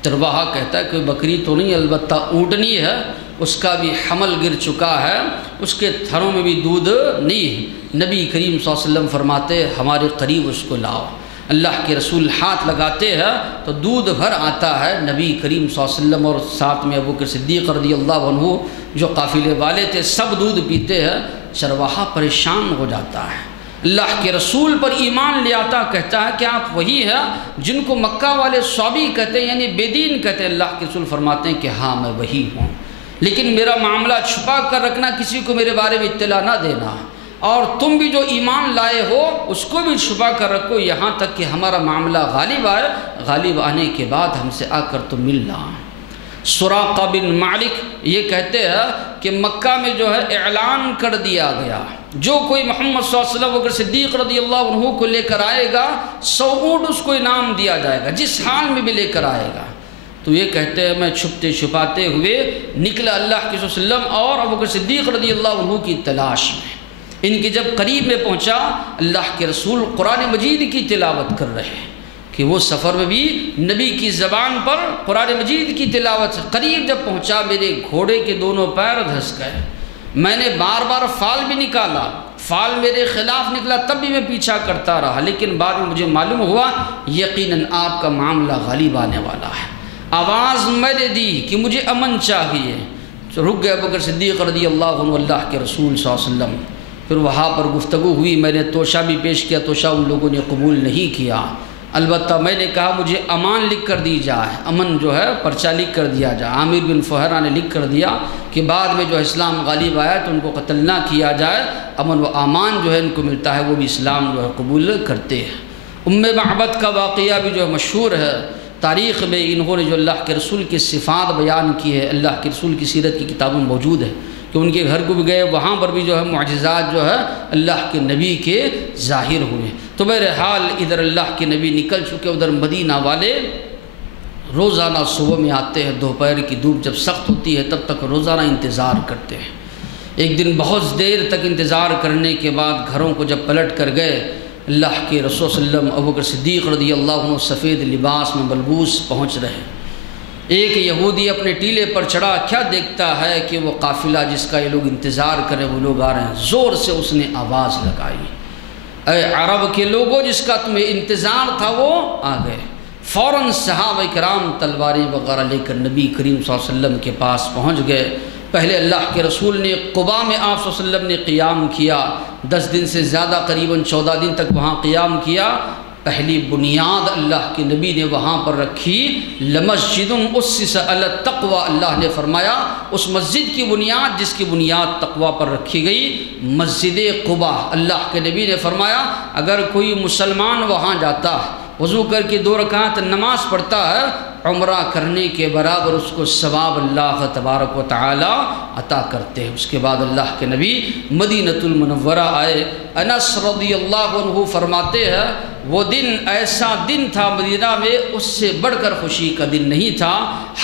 چرواہا کہتا ہے کوئی بکری تو نہیں، البتہ اونٹنی ہے، اس کا بھی حمل گر چکا ہے، اس کے تھنوں میں بھی دودھ نہیں ہے۔ نبی کریم صلی اللہ علیہ وسلم فرماتے ہمارے قریب اس کو لاؤ۔ اللہ کے رسول ہاتھ لگاتے ہیں تو دودھ بھر آتا ہے، نبی کریم صلی اللہ علیہ وسلم اور ساتھ میں ابوبکر صدیق رضی اللہ عنہ جو قافلے والے تھے سب دودھ پیتے ہیں۔ چرواہا پریشان ہو جاتا ہے، اللہ کے رسول پر ایمان لے آتا، کہتا ہے کہ آپ وہی ہیں جن کو مکہ والے صابی کہتے ہیں، یعنی بے دین کہتے ہیں۔ اللہ کے رسول فرماتے ہیں کہ ہاں میں وہی ہوں، لیکن میرا معاملہ چھپا کر رکھنا، کسی کو میرے بارے میں اطلاع نہ دینا، اور تم بھی جو ایمان لائے ہو اس کو بھی چھپا کر رکھو یہاں تک کہ ہمارا معاملہ غالب آئے، غالب آنے کے بعد ہم سے آ کر تو ملنا۔ سراقہ بن مالک یہ کہتے ہیں کہ مکہ میں جو ہے اعلان کر دیا گیا جو کوئی محمد صلی اللہ علیہ وسلم اگر صدیق رضی اللہ عنہ کو لے کر آئے گا 100 اونٹ اس کو انعام دیا جائے گا، جس حال میں بھی لے کر آئے گا۔ تو یہ کہتے ہیں میں چھپتے چھپاتے ہوئے نکلا اللہ کے وسلم اور ابوبکر صدیق رضی اللہ عنہ کی تلاش میں۔ ان کے جب قریب میں پہنچا، اللہ کے رسول قرآن مجید کی تلاوت کر رہے ہیں کہ وہ سفر میں بھی نبی کی زبان پر قرآن مجید کی تلاوت. قریب جب پہنچا میرے گھوڑے کے دونوں پیر دھس گئے. میں نے بار بار فال بھی نکالا، فال میرے خلاف نکلا، تب بھی میں پیچھا کرتا رہا، لیکن بعد میں مجھے معلوم ہوا یقیناً آپ کا معاملہ غالب آنے والا ہے. آواز میں نے دی کہ مجھے امن چاہیے. رک گئے ابوبکر صدیق رضی اللہ عنہ، اللہ کے رسول صلی اللہ علیہ وسلم. پھر وہاں پر گفتگو ہوئی، میں نے توشہ بھی پیش کیا، توشہ ان لوگوں نے قبول نہیں کیا. البتہ میں نے کہا مجھے امان لکھ کر دی جائے، امن جو ہے پرچہ لکھ کر دیا جائے. عامر بن فہرہ نے لکھ کر دیا کہ بعد میں جو اسلام غالب آیا تو ان کو قتل نہ کیا جائے، امن و امان جو ہے ان کو ملتا ہے، وہ بھی اسلام جو ہے قبول کرتے ہیں. معبد کا واقعہ بھی جو ہے مشہور ہے تاریخ میں. انہوں نے جو اللہ کے رسول کی صفات بیان کی ہے، اللہ کے رسول کی سیرت کی کتابوں میں موجود ہے کہ ان کے گھر کو بھی گئے، وہاں پر بھی جو ہے معجزات جو ہے اللہ کے نبی کے ظاہر ہوئے. تو بہرحال ادھر اللہ کے نبی نکل چکے، ادھر مدینہ والے روزانہ صبح میں آتے ہیں، دوپہر کی دھوپ جب سخت ہوتی ہے تب تک روزانہ انتظار کرتے ہیں. ایک دن بہت دیر تک انتظار کرنے کے بعد گھروں کو جب پلٹ کر گئے، اللہ کے رسول صلی اللہ علیہ وسلم ابوبکر صدیق رضی اللہ عنہ سفید لباس میں ملبوس پہنچ رہے ہیں. ایک یہودی اپنے ٹیلے پر چڑھا، کیا دیکھتا ہے کہ وہ قافلہ جس کا یہ لوگ انتظار کریں وہ لوگ آ رہے ہیں. زور سے اس نے آواز لگائی، اے عرب کے لوگوں جس کا تمہیں انتظار تھا وہ آ گئے. فوراً صحابہ کرام تلواریں وغیرہ لے کر نبی کریم صلی اللہ علیہ وسلم کے پاس پہنچ گئے. پہلے اللہ کے رسول نے قباء میں آپ صلی اللہ علیہ وسلم نے قیام کیا، 10 دن سے زیادہ قریباً 14 دن تک وہاں قیام کیا. پہلی بنیاد اللہ کے نبی نے وہاں پر رکھی، لمسجد اسس علی التقوی. اللہ نے فرمایا اس مسجد کی بنیاد جس کی بنیاد تقوی پر رکھی گئی، مسجد قباء. اللہ کے نبی نے فرمایا اگر کوئی مسلمان وہاں جاتا ہے، وضو کر کے 2 رکعت نماز پڑھتا ہے، عمرہ کرنے کے برابر اس کو ثواب اللہ تبارک و تعالی عطا کرتے ہیں. اس کے بعد اللہ کے نبی مدینۃ المنورہ آئے. انس رضی اللہ عنہ فرماتے ہیں وہ دن ایسا دن تھا مدینہ میں اس سے بڑھ کر خوشی کا دن نہیں تھا.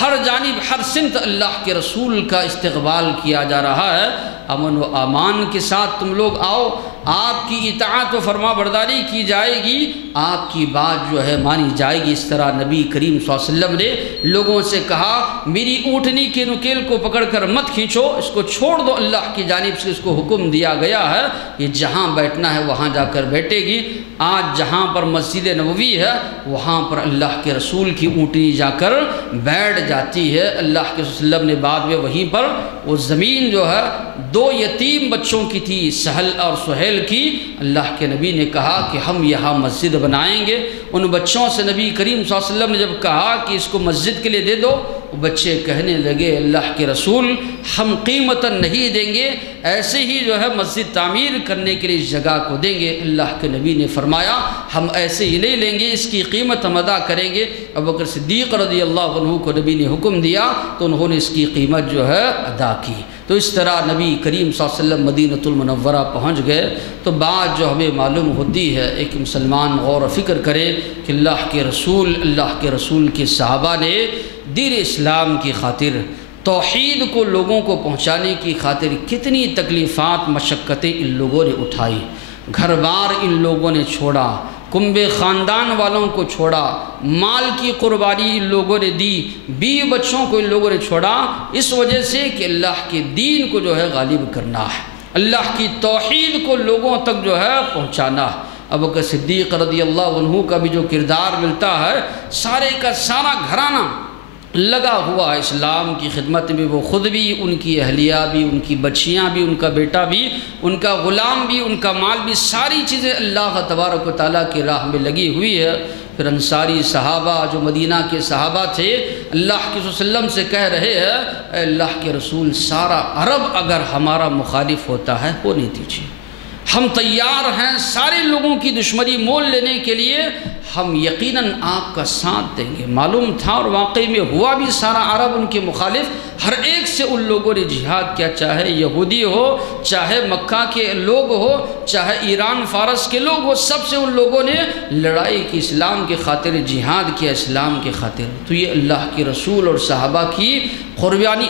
ہر جانب ہر سمت اللہ کے رسول کا استقبال کیا جا رہا ہے. امن و امان کے ساتھ تم لوگ آؤ، آپ کی اطاعت و فرما برداری کی جائے گی، آپ کی بات جو ہے مانی جائے گی. اس طرح نبی کریم صلی اللہ علیہ وسلم نے لوگوں سے کہا میری اونٹنی کے نکیل کو پکڑ کر مت کھینچو، اس کو چھوڑ دو. اللہ کی جانب سے اس کو حکم دیا گیا ہے یہ جہاں بیٹھنا ہے وہاں جا کر بیٹھے گی. آج جہاں پر مسجد نبوی ہے وہاں پر اللہ کے رسول کی اونٹنی جا کر بیٹھ جاتی ہے. اللہ کے وسلم نے بعد میں وہیں پر وہ زمین جو ہے 2 یتیم بچوں کی تھی، سہل اور سہیل کی. اللہ کے نبی نے کہا کہ ہم یہاں مسجد بنائیں گے. ان بچوں سے نبی کریم صلی اللہ علیہ وسلم نے جب کہا کہ اس کو مسجد کے لیے دے دو، وہ بچے کہنے لگے اللہ کے رسول ہم قیمتاً نہیں دیں گے، ایسے ہی جو ہے مسجد تعمیر کرنے کے لیے اس جگہ کو دیں گے. اللہ کے نبی نے فرمایا ہم ایسے ہی نہیں لیں گے، اس کی قیمت ہم ادا کریں گے. ابوبکر صدیق رضی اللہ عنہ کو نبی نے حکم دیا تو انہوں نے اس کی قیمت جو ہے ادا کی. تو اس طرح نبی کریم صلی اللہ علیہ وسلم مدینۃ المنورہ پہنچ گئے. تو بات جو ہمیں معلوم ہوتی ہے، ایک مسلمان غور و فکر کرے کہ اللہ کے رسول کے صحابہ نے دین اسلام کی خاطر، توحید کو لوگوں کو پہنچانے کی خاطر کتنی تکلیفات مشقتیں ان لوگوں نے اٹھائی. گھر بار ان لوگوں نے چھوڑا، کنبے خاندان والوں کو چھوڑا، مال کی قربانی ان لوگوں نے دی، بیوی بچوں کو ان لوگوں نے چھوڑا، اس وجہ سے کہ اللہ کے دین کو جو ہے غالب کرنا ہے، اللہ کی توحید کو لوگوں تک جو ہے پہنچانا ہے. ابوبکر صدیق رضی اللہ عنہ کا بھی جو کردار ملتا ہے، سارے کا سارا گھرانہ لگا ہوا ہے اسلام کی خدمت میں. وہ خود بھی، ان کی اہلیہ بھی، ان کی بچیاں بھی، ان کا بیٹا بھی، ان کا غلام بھی، ان کا مال بھی، ساری چیزیں اللہ تبارک و تعالیٰ کی راہ میں لگی ہوئی ہے. پھر انصاری صحابہ جو مدینہ کے صحابہ تھے اللہ کے وسلم سے کہہ رہے ہیں اے اللہ کے رسول سارا عرب اگر ہمارا مخالف ہوتا ہے ہونے دیجیے، ہم تیار ہیں سارے لوگوں کی دشمنی مول لینے کے لیے، ہم یقیناً آپ کا ساتھ دیں گے. معلوم تھا اور واقعی میں ہوا بھی، سارا عرب ان کے مخالف، ہر ایک سے ان لوگوں نے جہاد کیا، چاہے یہودی ہو، چاہے مکہ کے لوگ ہو، چاہے ایران فارس کے لوگ ہو، سب سے ان لوگوں نے لڑائی کی، اسلام کے خاطر جہاد کیا، اسلام کے خاطر. تو یہ اللہ کے رسول اور صحابہ کی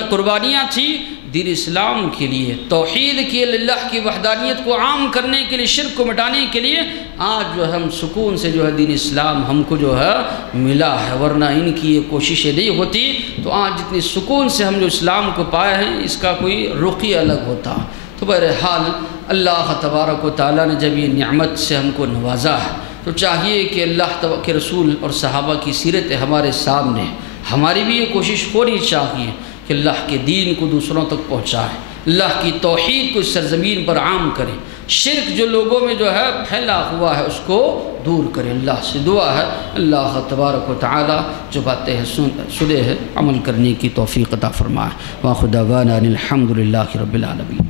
قربانیاں تھی دین اسلام کے لیے، توحید کے لیے، اللہ کی وحدانیت کو عام کرنے کے لیے، شرک کو مٹانے کے لیے آج جو ہم سکون سے جو ہے دین اسلام ہم کو جو ہے ملا ہے، ورنہ ان کی یہ کوششیں نہیں ہوتی تو آج جتنی سکون سے ہم جو اسلام کو پائے ہیں اس کا کوئی رخ ہی الگ ہوتا۔ تو بہرحال اللہ تبارک و تعالیٰ نے جب یہ نعمت سے ہم کو نوازا ہے تو چاہیے کہ اللہ کے رسول اور صحابہ کی سیرت ہمارے سامنے، ہماری بھی یہ کوشش ہونی چاہیے کہ اللہ کے دین کو دوسروں تک پہنچائے، اللہ کی توحید کو اس سرزمین پر عام کرے، شرک جو لوگوں میں جو ہے پھیلا ہوا ہے اس کو دور کرے۔ اللہ سے دعا ہے اللہ تبارک و تعالی جو باتیں سنے ہیں عمل کرنے کی توفیق عطا فرمائے۔ وآخر دعوانا الحمد للہ رب العالمین۔